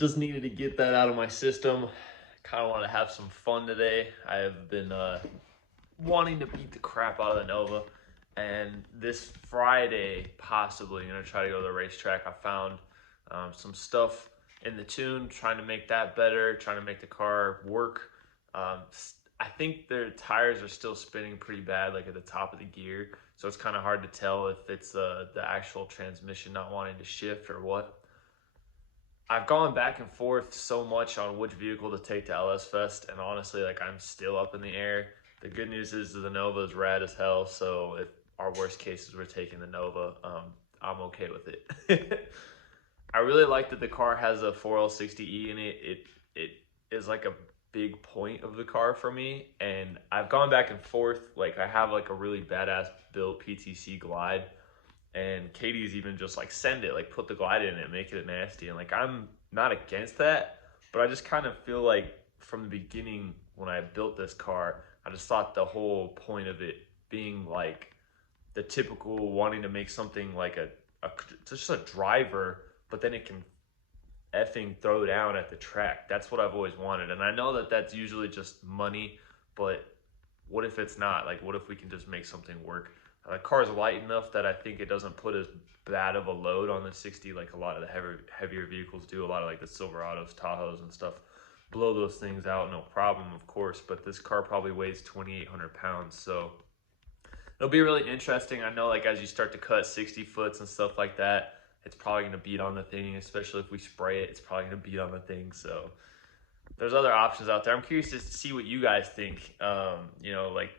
just needed to get that out of my system. Kind of want to have some fun today. I have been wanting to beat the crap out of the Nova, and this Friday possibly I'm gonna try to go to the racetrack. I found some stuff in the tune, trying to make that better, trying to make the car work. Um, I think their tires are still spinning pretty bad, like at the top of the gear, so it's kind of hard to tell if it's the actual transmission not wanting to shift or what. I've gone back and forth so much on which vehicle to take to LS Fest, and honestly, like I'm still up in the air. The good news is the Nova is rad as hell, so if our worst cases we're taking the Nova, I'm okay with it. I really like that the car has a 4L60E in it. It is like a big point of the car for me, and I've gone back and forth. Like I have like a really badass built PTC Glide, and Katie's even just like send it, like put the glide in it, make it nasty. And like I'm not against that, but I just kind of feel like from the beginning when I built this car, I just thought the whole point of it being like the typical wanting to make something like a just a driver, but then it can effing throw down at the track. That's what I've always wanted. And I know that that's usually just money, but what if it's not? Like, what if we can just make something work? The car is light enough that I think it doesn't put as bad of a load on the 60 like a lot of the heavier vehicles do. A lot of like the Silverados, Tahoes, and stuff blow those things out, no problem, of course. But this car probably weighs 2,800 pounds, so it'll be really interesting. I know, like as you start to cut 60 foots and stuff like that, it's probably going to beat on the thing, especially if we spray it. It's probably going to beat on the thing. So there's other options out there. I'm curious to see what you guys think. Like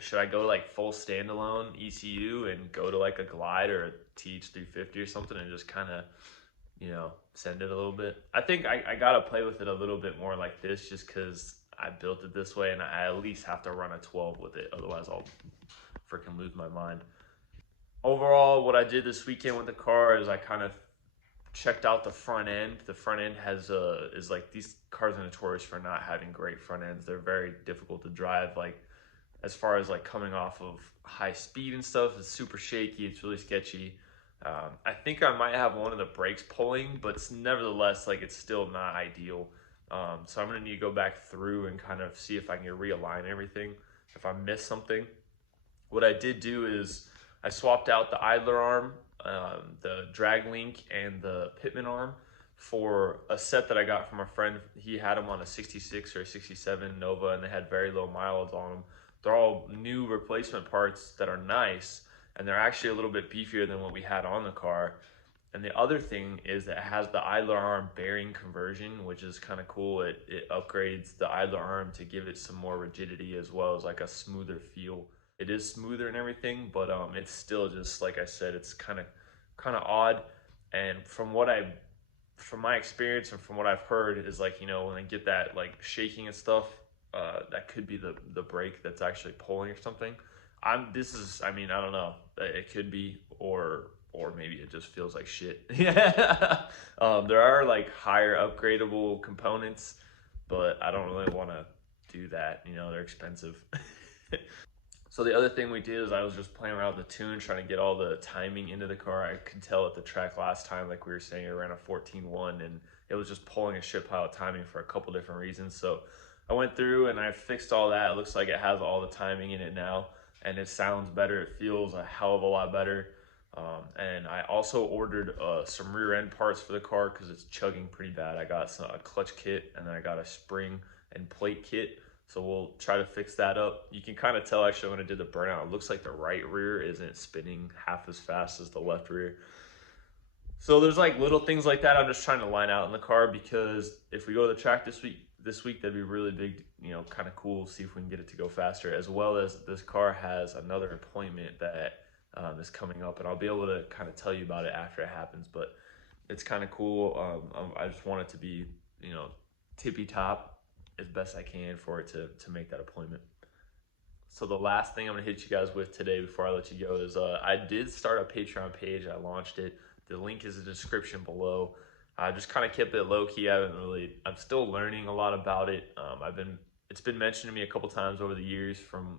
should I go like full standalone ECU and go to like a Glide or a TH350 or something and just kind of, send it a little bit? I think I got to play with it a little bit more like this just because I built it this way and I at least have to run a 12 with it. Otherwise, I'll freaking lose my mind. Overall, what I did this weekend with the car is I kind of checked out the front end. The front end is like, these cars are notorious for not having great front ends. They're very difficult to drive. Like as far as like coming off of high speed and stuff, it's super shaky. It's really sketchy. I think I might have one of the brakes pulling, but nevertheless, like it's still not ideal. So I'm gonna need to go back through and kind of see if I can realign everything. If I miss something, what I did do is I swapped out the idler arm, the drag link, and the pitman arm for a set that I got from a friend. He had them on a 66 or a 67 Nova, and they had very low mileage on them. They're all new replacement parts that are nice, and they're actually a little bit beefier than what we had on the car. And the other thing is that it has the idler arm bearing conversion, which is kind of cool. It upgrades the idler arm to give it some more rigidity as well as like a smoother feel. It is smoother and everything, but it's still just like I said, it's kind of odd. And from my experience and from what I've heard is like when I get that like shaking and stuff, that could be the brake that's actually pulling or something. I mean, I don't know. It could be, or maybe it just feels like shit. Yeah. There are like higher upgradable components, but I don't really want to do that. They're expensive. So the other thing we did is I was just playing around with the tune, trying to get all the timing into the car. I could tell at the track last time, like we were saying, it ran a 14.1 and it was just pulling a shit pile of timing for a couple different reasons. So I went through and I fixed all that. It looks like it has all the timing in it now, and it sounds better. It feels a hell of a lot better. And I also ordered some rear end parts for the car because it's chugging pretty bad. I got a clutch kit, and then I got a spring and plate kit. So we'll try to fix that up. You can kind of tell actually when I did the burnout, it looks like the right rear isn't spinning half as fast as the left rear. So there's like little things like that I'm just trying to line out in the car, because if we go to the track this week that'd be really big, kind of cool. See if we can get it to go faster, as well as this car has another appointment that is coming up, and I'll be able to kind of tell you about it after it happens. But it's kind of cool. I just want it to be, tippy top as best I can for it to make that appointment. So the last thing I'm gonna hit you guys with today before I let you go is I did start a Patreon page. I launched it. The link is in the description below. I just kind of kept it low key. I'm still learning a lot about it. It's been mentioned to me a couple times over the years from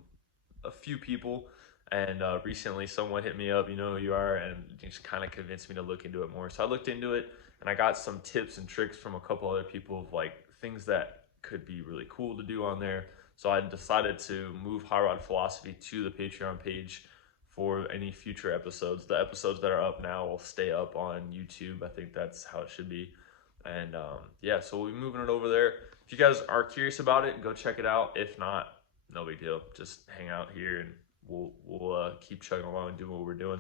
a few people, And recently someone hit me up, you know who you are, and just kind of convinced me to look into it more. So I looked into it and I got some tips and tricks from a couple other people of like things that could be really cool to do on there. So I decided to move Hot Rod Philosophy to the Patreon page for any future episodes. The episodes that are up now will stay up on YouTube. I think that's how it should be. And yeah, so we'll be moving it over there. If you guys are curious about it, go check it out. If not, no big deal. Just hang out here and we'll keep chugging along and doing what we're doing.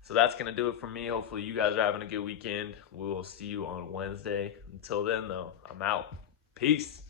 So that's gonna do it for me. Hopefully you guys are having a good weekend. We will see you on Wednesday. Until then, though, I'm out. Peace.